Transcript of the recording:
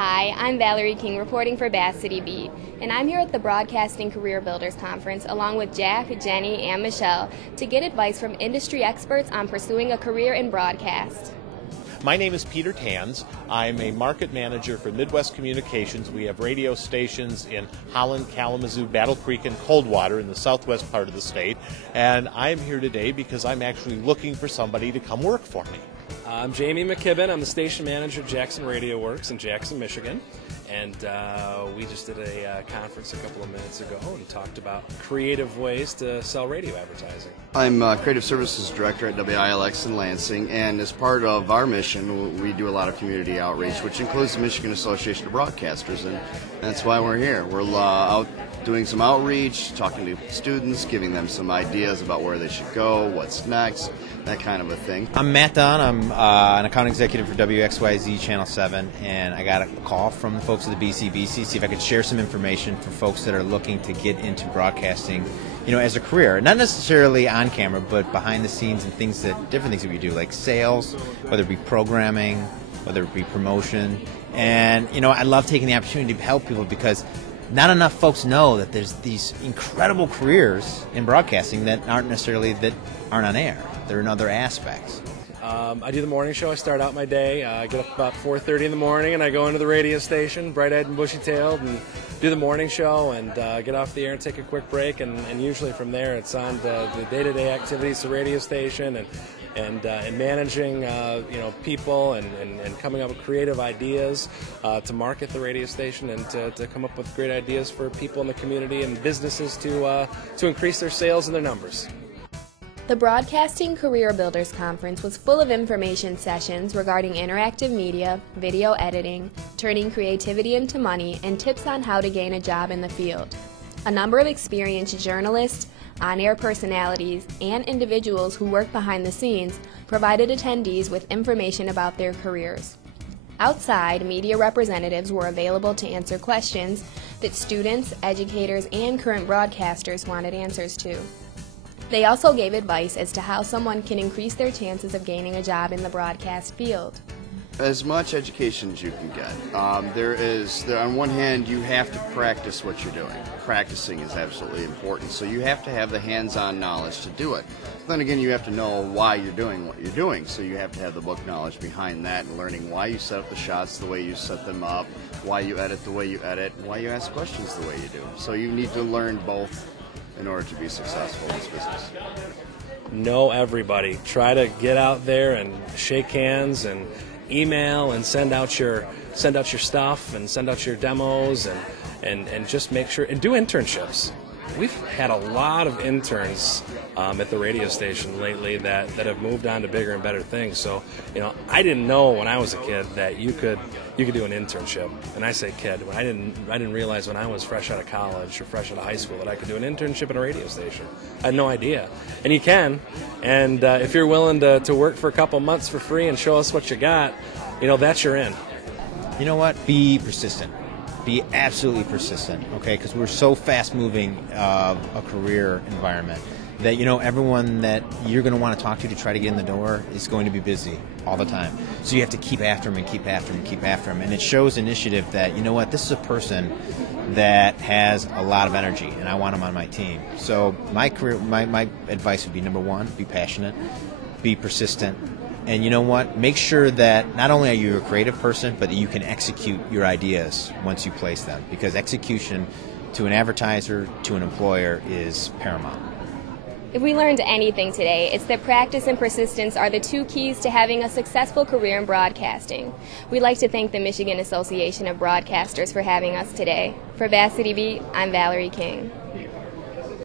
Hi, I'm Valerie King reporting for Bass City Beat, and I'm here at the Broadcasting Career Builders Conference along with Jack, Jenny, and Michelle to get advice from industry experts on pursuing a career in broadcast. My name is Peter Tanz. I'm a market manager for Midwest Communications. We have radio stations in Holland, Kalamazoo, Battle Creek, and Coldwater in the southwest part of the state. And I'm here today because I'm actually looking for somebody to come work for me. I'm Jamie McKibben. I'm the station manager at Jackson Radio Works in Jackson, Michigan. And we just did a conference a couple of minutes ago and talked about creative ways to sell radio advertising. I'm Creative Services Director at WILX in Lansing, and as part of our mission, we do a lot of community outreach, which includes the Michigan Association of Broadcasters, and that's why we're here. We're out doing some outreach, talking to students, giving them some ideas about where they should go, what's next, that kind of a thing. I'm Matt Dunn. I'm an account executive for WXYZ Channel 7, and I got a call from the folks at the BCBC, see if I could share some information for folks that are looking to get into broadcasting, as a career. Not necessarily on camera, but behind the scenes and different things that we do, like sales, whether it be programming, whether it be promotion. And, I love taking the opportunity to help people because not enough folks know that there's these incredible careers in broadcasting that aren't on air. They're in other aspects. I do the morning show. I start out my day. I get up about 4:30 in the morning, and I go into the radio station, bright-eyed and bushy-tailed, and do the morning show and get off the air and take a quick break. And usually from there, it's on the day-to-day activities of the radio station and managing people and coming up with creative ideas to market the radio station and to come up with great ideas for people in the community and businesses to increase their sales and their numbers. The Broadcasting Career Builders Conference was full of information sessions regarding interactive media, video editing, turning creativity into money, and tips on how to gain a job in the field. A number of experienced journalists, on-air personalities, and individuals who work behind the scenes provided attendees with information about their careers. Outside, media representatives were available to answer questions that students, educators, and current broadcasters wanted answers to. They also gave advice as to how someone can increase their chances of gaining a job in the broadcast field. As much education as you can get. On one hand, you have to practice what you're doing. Practicing is absolutely important, so you have to have the hands-on knowledge to do it. Then again, you have to know why you're doing what you're doing, so you have to have the book knowledge behind that and learning why you set up the shots the way you set them up, why you edit the way you edit, why you ask questions the way you do. So you need to learn both in order to be successful in this business. Know everybody. Try to get out there and shake hands and email and send out your stuff and send out your demos and just make sure and do internships. We've had a lot of interns at the radio station lately that have moved on to bigger and better things. So, I didn't know when I was a kid that you could do an internship. And I say kid, I didn't realize when I was fresh out of college or fresh out of high school that I could do an internship at a radio station. I had no idea. And you can. And if you're willing to work for a couple months for free and show us what you got, that's your in. You know what? Be persistent. Be absolutely persistent, okay? Because we're so fast-moving of a career environment that, everyone that you're going to want to talk to try to get in the door is going to be busy all the time. So you have to keep after them and keep after them and keep after them. And it shows initiative that, this is a person that has a lot of energy, and I want him on my team. So my advice would be, number one, be passionate, be persistent, and make sure that not only are you a creative person, but that you can execute your ideas once you place them, because execution to an advertiser, to an employer, is paramount. If we learned anything today, it's that practice and persistence are the two keys to having a successful career in broadcasting. We'd like to thank the Michigan Association of Broadcasters for having us today. For Bass City Beat, I'm Valerie King.